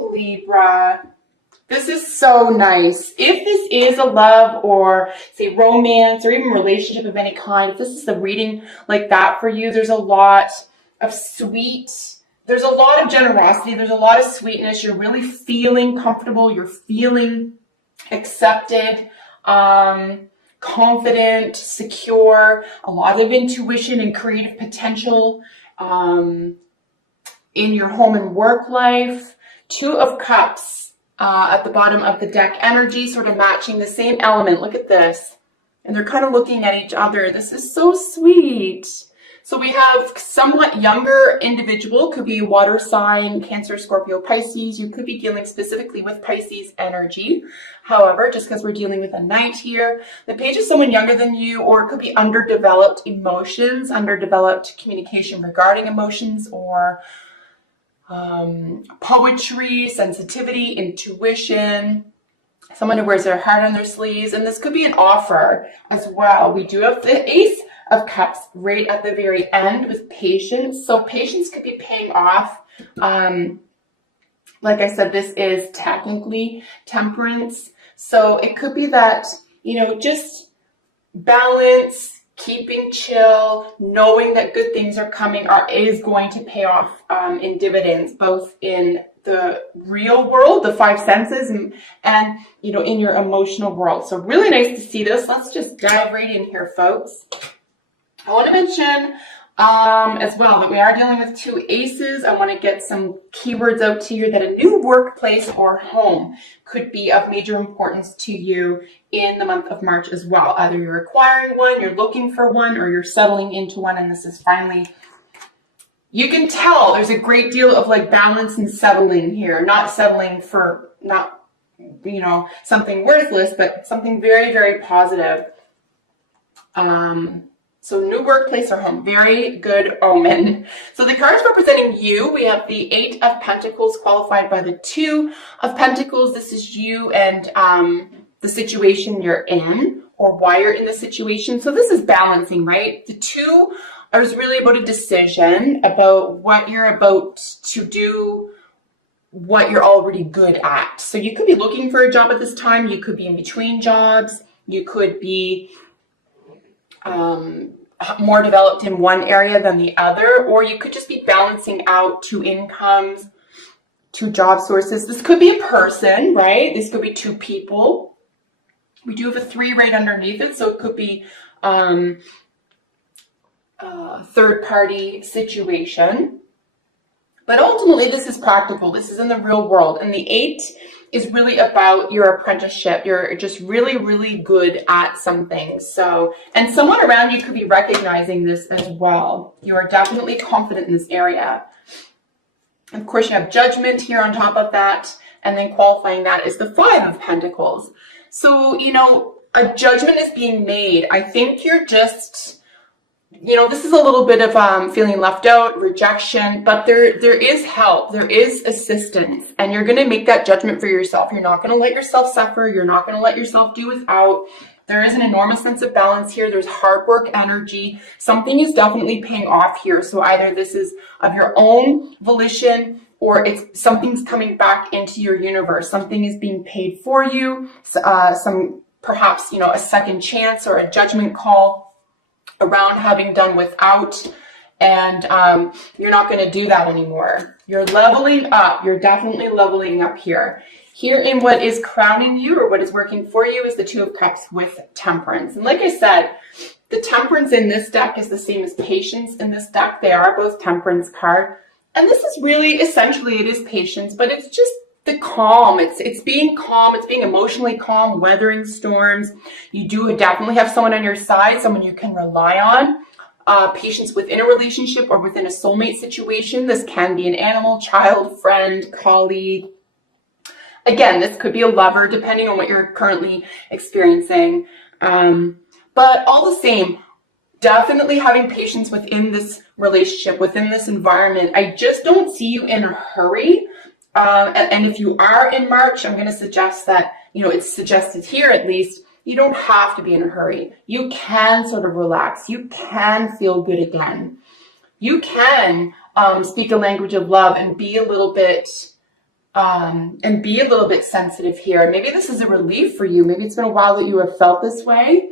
you, Libra. This is so nice. If this is a love or say romance or even relationship of any kind, if this is a reading like that for you, there's a lot of there's a lot of generosity, there's a lot of sweetness. You're really feeling comfortable, you're feeling accepted, confident, secure, a lot of intuition and creative potential in your home and work life. Two of Cups at the bottom of the deck energy, sort of matching the same element. Look at this. And they're kind of looking at each other. This is so sweet. So we have somewhat younger individual, could be water sign, Cancer, Scorpio, Pisces. You could be dealing specifically with Pisces energy. However, just because we're dealing with a Knight here, the page is someone younger than you, or it could be underdeveloped emotions, underdeveloped communication regarding emotions, or poetry, sensitivity, intuition. Someone who wears their heart on their sleeves. And this could be an offer as well. We do have the Ace of Cups right at the very end with patience. So patience could be paying off. Like I said, this is technically Temperance. So it could be that, you know, just balance, keeping chill, knowing that good things are coming is going to pay off in dividends, both in the real world, the five senses, and you know, in your emotional world. So really nice to see this. Let's just dive right in here, folks. I want to mention as well that we are dealing with two aces. I want to get some keywords out to you that a new workplace or home could be of major importance to you in the month of March as well. Either you're acquiring one, you're looking for one, or you're settling into one, and this is finally, you can tell there's a great deal of like balance and settling here. Not settling for not, you know, something worthless, but something very, very positive. So new workplace or home, very good omen. So the cards representing you, we have the Eight of Pentacles qualified by the Two of Pentacles. This is you and the situation you're in, or why you're in the situation. So this is balancing, right? The Two is really about a decision, about what you're about to do, what you're already good at. So you could be looking for a job at this time. You could be in between jobs. You could be more developed in one area than the other, or you could just be balancing out two incomes, two job sources. This could be a person, right? This could be two people. We do have a three right underneath it, so it could be a third-party situation. But ultimately, this is practical. This is in the real world. And the Eight is really about your apprenticeship. You're just really, really good at something. So, and someone around you could be recognizing this as well. You are definitely confident in this area. Of course, you have Judgment here on top of that. And then qualifying that is the Five of Pentacles. So, you know, a judgment is being made. I think you're just, you know, this is a little bit of feeling left out, rejection, but there is help, there is assistance, and you're going to make that judgment for yourself. You're not going to let yourself suffer. You're not going to let yourself do without. There is an enormous sense of balance here. There's hard work energy. Something is definitely paying off here. So either this is of your own volition, or it's something's coming back into your universe. Something is being paid for you. Some perhaps, you know, a second chance or a judgment call around having done without, and you're not going to do that anymore. You're leveling up. You're definitely leveling up here. Here in what is crowning you, or what is working for you, is the Two of Cups with Temperance. And like I said, the Temperance in this deck is the same as Patience in this deck. They are both Temperance card. And this is really, essentially, it is patience, but it's just the calm. It's being calm. It's being emotionally calm, weathering storms. You do definitely have someone on your side, someone you can rely on. Patience within a relationship or within a soulmate situation. This can be an animal, child, friend, colleague. Again, this could be a lover, depending on what you're currently experiencing. But all the same, definitely having patience within this relationship, within this environment. I just don't see you in a hurry. And if you are in March, I'm going to suggest that, you know, it's suggested here at least, you don't have to be in a hurry. You can sort of relax. You can feel good again. You can speak a language of love and be a little bit and be a little bit sensitive here. Maybe this is a relief for you. Maybe it's been a while that you have felt this way.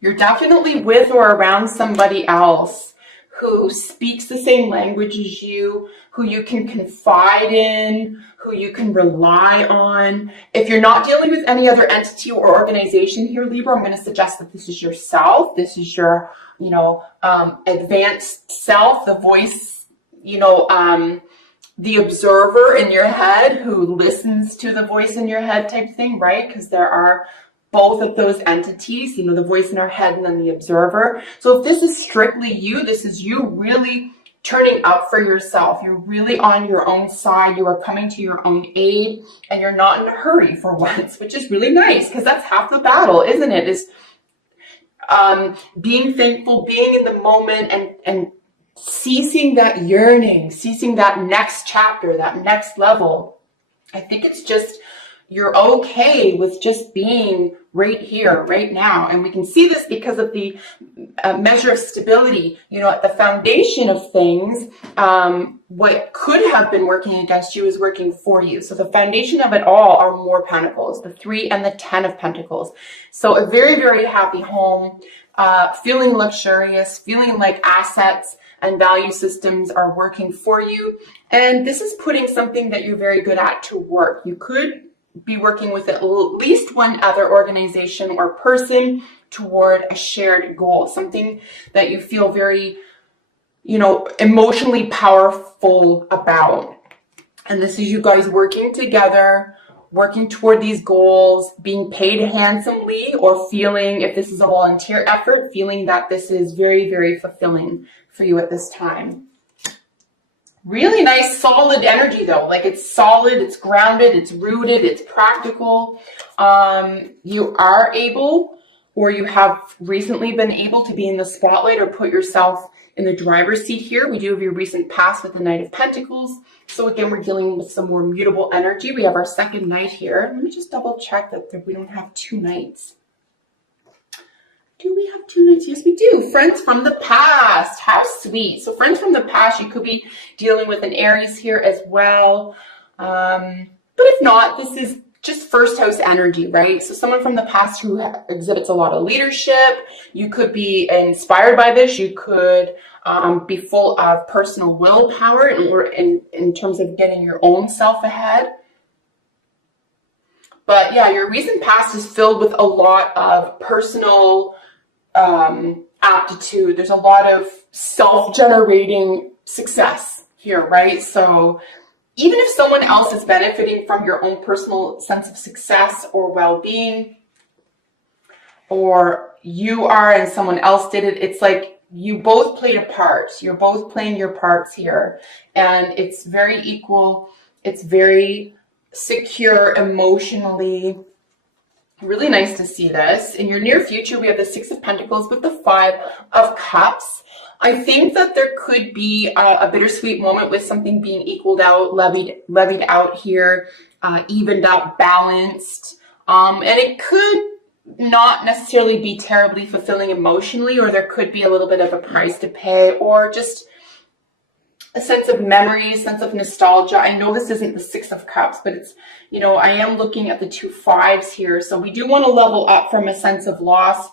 You're definitely with or around somebody else who speaks the same language as you, who you can confide in, who you can rely on. If you're not dealing with any other entity or organization here, Libra, I'm going to suggest that this is yourself. This is your, advanced self, the voice, the observer in your head who listens to the voice in your head type thing, right? Because there are both of those entities, the voice in our head and then the observer. So if this is strictly you, this is you really turning up for yourself. You're really on your own side. You are coming to your own aid and you're not in a hurry for once, which is really nice because that's half the battle, isn't it? Is being thankful, being in the moment and ceasing that yearning, ceasing that next chapter, that next level. I think it's just you're okay with just being right here, right now. And we can see this because of the measure of stability, at the foundation of things, what could have been working against you is working for you. So the foundation of it all are more pentacles, the 3 and the 10 of pentacles. So a very, very happy home, feeling luxurious, feeling like assets and value systems are working for you. And this is putting something that you're very good at to work. You could be working with at least one other organization or person toward a shared goal, something that you feel very, emotionally powerful about. And this is you guys working together, working toward these goals, being paid handsomely, or feeling, if this is a volunteer effort, feeling that this is very, very fulfilling for you at this time. Really nice, solid energy though. Like it's solid, it's grounded, it's rooted, it's practical. You are able, or you have recently been able to be in the spotlight or put yourself in the driver's seat here. We do have your recent past with the Knight of Pentacles. So again, we're dealing with some more mutable energy. We have our second Knight here. Let me just double check that we don't have 2 Knights. Do we have 2 Knights? Yes, we do. Friends from the past. How sweet. So friends from the past, you could be dealing with an Aries here as well. But if not, this is just first house energy, right? So someone from the past who exhibits a lot of leadership. You could be inspired by this. You could be full of personal willpower in terms of getting your own self ahead. But yeah, your recent past is filled with a lot of personal aptitude. There's a lot of self-generating success here, right? So even if someone else is benefiting from your own personal sense of success or well-being, or you are and someone else did it, it's like you both played a part. You're both playing your parts here. And it's very equal. It's very secure emotionally. Really nice to see this. In your near future, we have the 6 of Pentacles with the 5 of Cups. I think that there could be a bittersweet moment with something being equaled out, levied out here, evened out, balanced. And it could not necessarily be terribly fulfilling emotionally, or there could be a little bit of a price to pay, or just a sense of memory, a sense of nostalgia. I know this isn't the 6 of Cups, but it's, I am looking at the 2 5s here. So we do want to level up from a sense of loss,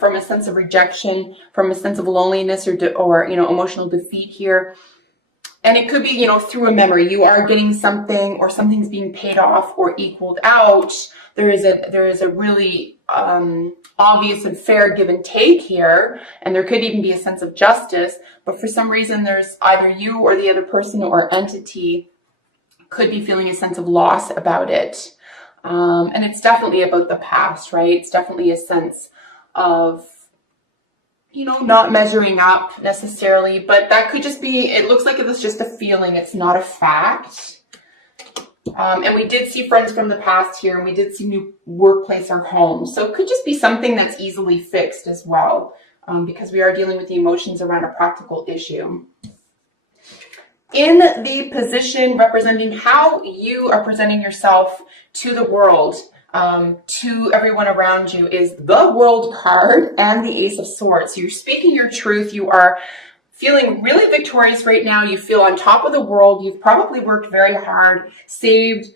from a sense of rejection, from a sense of loneliness or emotional defeat here. And it could be, through a memory. You are getting something, or something's being paid off or equaled out. There is a really obvious and fair give and take here, and there could even be a sense of justice. But for some reason, there's either you or the other person or entity could be feeling a sense of loss about it. And it's definitely about the past, right? It's definitely a sense of, not measuring up necessarily, but that could just be, it looks like it was just a feeling. It's not a fact. And we did see friends from the past here, and we did see new workplace or home. So it could just be something that's easily fixed as well, because we are dealing with the emotions around a practical issue. In the position representing how you are presenting yourself to the world, to everyone around you, is the World card and the Ace of Swords. So you're speaking your truth. You are feeling really victorious right now. You feel on top of the world. You've probably worked very hard, saved,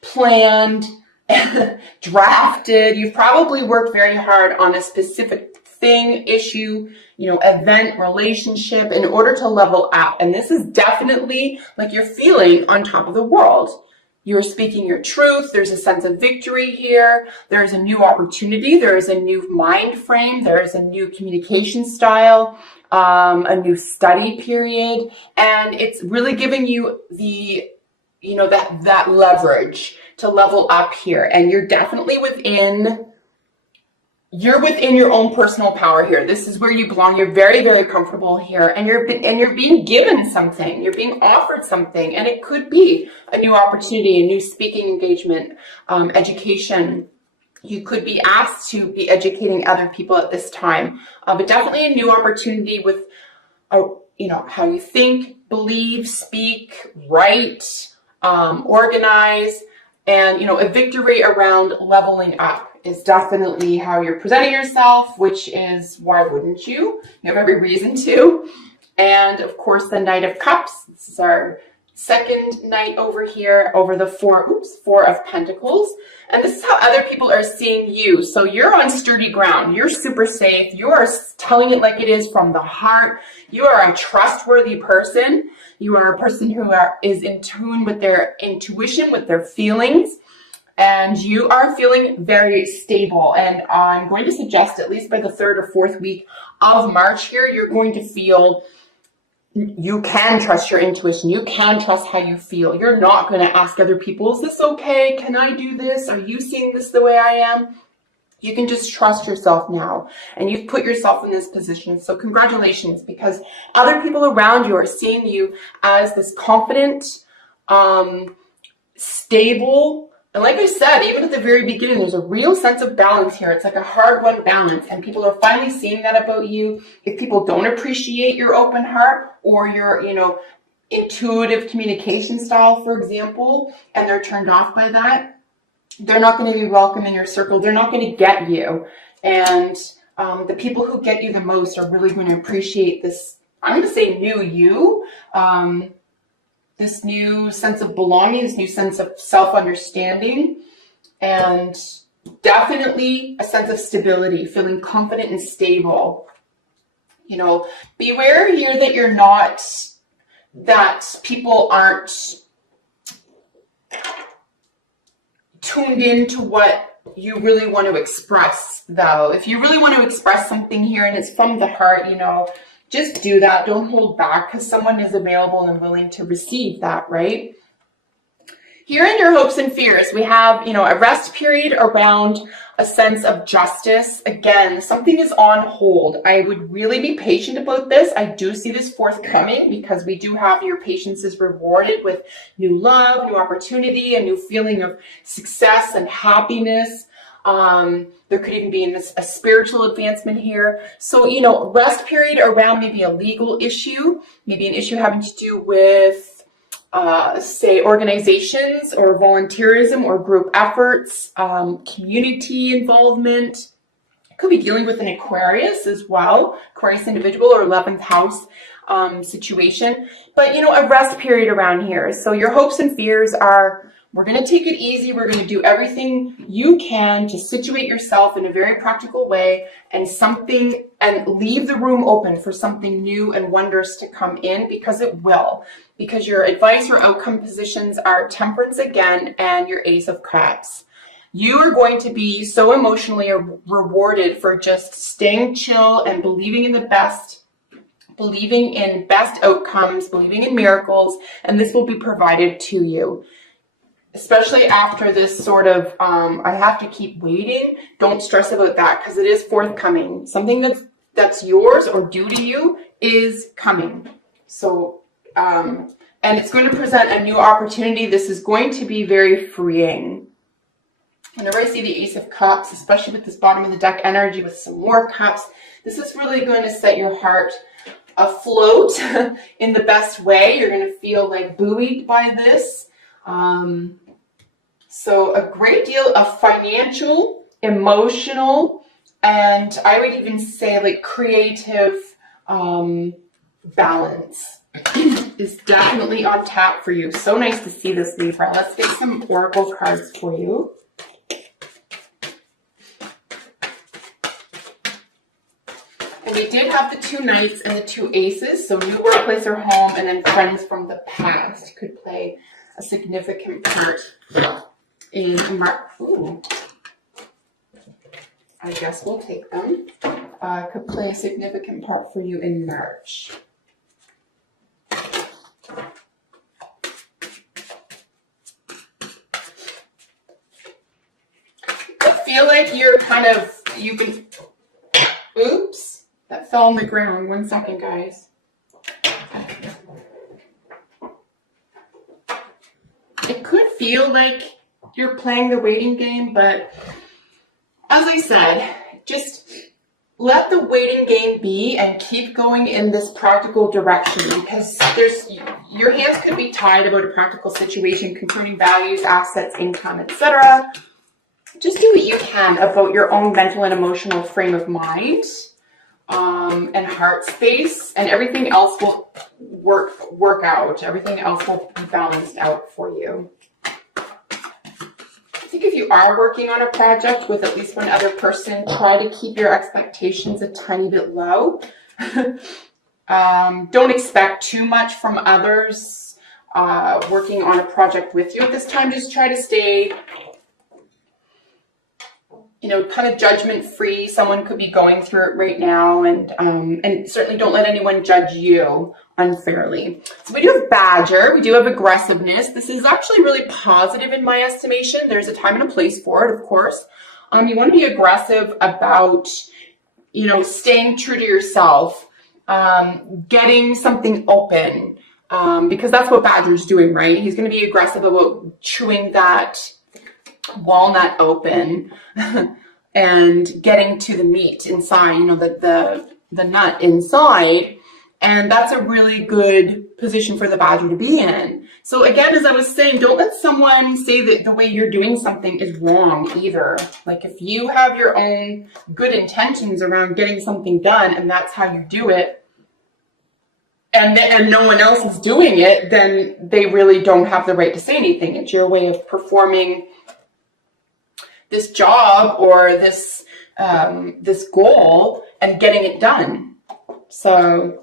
planned, drafted. You've probably worked very hard on a specific thing, issue, event, relationship in order to level up. And this is definitely like you're feeling on top of the world. You're speaking your truth. There's a sense of victory here. There's a new opportunity. There is a new mind frame. There is a new communication style, a new study period. And it's really giving you the, that leverage to level up here. And you're definitely within your own personal power here. This is where you belong. You're very, very comfortable here, and you're being given something. You're being offered something, and it could be a new opportunity, a new speaking engagement, education. You could be asked to be educating other people at this time, but definitely a new opportunity with, how you think, believe, speak, write, organize, and a victory around leveling up is definitely how you're presenting yourself, which is why wouldn't you? You have every reason to. And of course, the Knight of Cups. This is our second knight over here, over the Four of Pentacles. And this is how other people are seeing you. So you're on sturdy ground. You're super safe. You are telling it like it is from the heart. You are a trustworthy person. You are a person who is in tune with their intuition, with their feelings. And you are feeling very stable. And I'm going to suggest, at least by the 3rd or 4th week of March here, you're going to feel you can trust your intuition. You can trust how you feel. You're not going to ask other people, is this okay? Can I do this? Are you seeing this the way I am? You can just trust yourself now. And you've put yourself in this position. So congratulations, because other people around you are seeing you as this confident, stable. And like I said, even at the very beginning, there's a real sense of balance here. It's like a hard-won balance, and people are finally seeing that about you. If people don't appreciate your open heart or your, intuitive communication style, for example, and they're turned off by that, they're not going to be welcome in your circle. They're not going to get you. And the people who get you the most are really going to appreciate this, I'm going to say new you, this new sense of belonging, this new sense of self-understanding, and definitely a sense of stability, feeling confident and stable. Beware here that people aren't tuned into what you really want to express, though. If you really want to express something here and it's from the heart, just do that. Don't hold back, because someone is available and willing to receive that, right? Here in your hopes and fears, we have, a rest period around a sense of justice. Again, something is on hold. I would really be patient about this. I do see this forthcoming, because we do have your patience is rewarded with new love, new opportunity, a new feeling of success and happiness. There could even be a spiritual advancement here. So, rest period around maybe a legal issue, maybe an issue having to do with, say, organizations or volunteerism or group efforts, community involvement. Could be dealing with an Aquarius as well, Aquarius individual or 11th house situation. But, a rest period around here. So your hopes and fears are, we're going to take it easy. We're going to do everything you can to situate yourself in a very practical way and leave the room open for something new and wondrous to come in, because it will. Because your advice or outcome positions are Temperance again and your Ace of Cups. You are going to be so emotionally rewarded for just staying chill and believing in the best, believing in best outcomes, believing in miracles, and this will be provided to you. Especially after this sort of, I have to keep waiting. Don't stress about that, because it is forthcoming. Something that's yours or due to you is coming. So, and it's going to present a new opportunity. This is going to be very freeing. Whenever I see the Ace of Cups, especially with this bottom of the deck energy with some more cups, this is really going to set your heart afloat in the best way. You're going to feel like buoyed by this. So a great deal of financial, emotional, and I would even say like creative balance is definitely on tap for you. So nice to see this, Libra. Let's get some oracle cards for you. And we did have the 2 knights and the 2 aces, so new workplace or home, and then friends from the past could play a significant part in ooh. I guess we'll take them. Could play a significant part for you in March. I feel like you're kind of, you can, oops, that fell on the ground. 1 second, guys. It could feel like you're playing the waiting game, but as I said, just let the waiting game be and keep going in this practical direction, because your hands could be tied about a practical situation concerning values, assets, income, etc. Just do what you can about your own mental and emotional frame of mind and heart space, and everything else will work out. Everything else will be balanced out for you. I think if you are working on a project with at least one other person, try to keep your expectations a tiny bit low. Don't expect too much from others working on a project with you at this time. Just try to stay, kind of judgment-free. Someone could be going through it right now, and certainly don't let anyone judge you unfairly. So we do have Badger. We do have aggressiveness. This is actually really positive in my estimation. There's a time and a place for it, of course. You want to be aggressive about, staying true to yourself, getting something open, because that's what Badger's doing, right? He's going to be aggressive about chewing that walnut open and getting to the meat inside, the nut inside. And that's a really good position for the Badger to be in. So again, as I was saying, don't let someone say that the way you're doing something is wrong either. Like if you have your own good intentions around getting something done and that's how you do it, and no one else is doing it, then they really don't have the right to say anything. It's your way of performing this job or this goal and getting it done. So,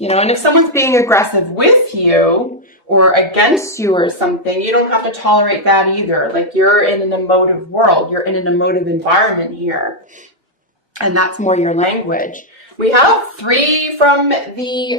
and if someone's being aggressive with you or against you or something, you don't have to tolerate that either. Like you're in an emotive world, you're in an emotive environment here, and that's more your language. We have 3 from the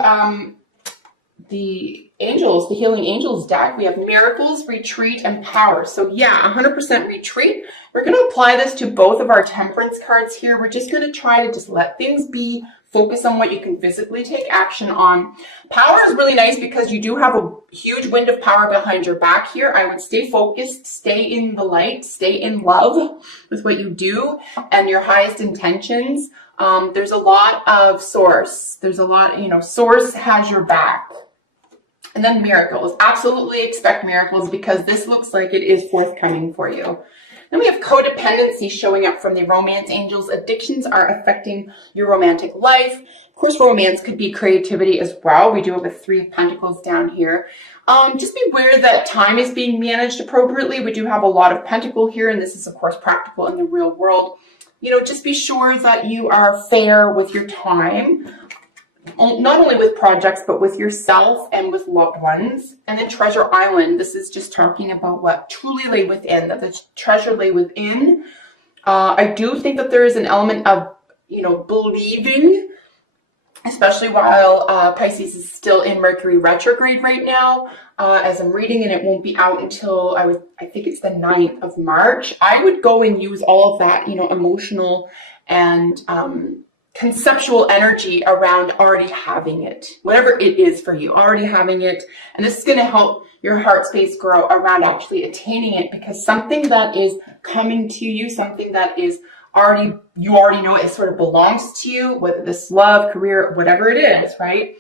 angels, the healing angels deck. We have miracles, retreat, and power. So yeah, 100% retreat. We're going to apply this to both of our temperance cards here. We're just going to try to just let things be, focus on what you can physically take action on. Power is really nice because you do have a huge wind of power behind your back here. I would stay focused, stay in the light, stay in love with what you do and your highest intentions. There's a lot of source. There's a lot, source has your back. And then miracles. Absolutely expect miracles because this looks like it is forthcoming for you. Then we have codependency showing up from the romance angels. Addictions are affecting your romantic life. Of course, romance could be creativity as well. We do have a 3 of Pentacles down here. Just be aware that time is being managed appropriately. We do have a lot of Pentacle here, and this is, of course, practical in the real world. Just be sure that you are fair with your time. Not only with projects, but with yourself and with loved ones. And then Treasure Island, this is just talking about what truly lay within, that the treasure lay within. I do think that there is an element of, believing, especially while Pisces is still in Mercury retrograde right now, as I'm reading, and it won't be out until I think it's the 9th of March. I would go and use all of that, emotional and conceptual energy around already having it, whatever it is for you, already having it. And this is going to help your heart space grow around actually attaining it, because something that is coming to you, something that is you already know it sort of belongs to you, whether this love, career, whatever it is, right?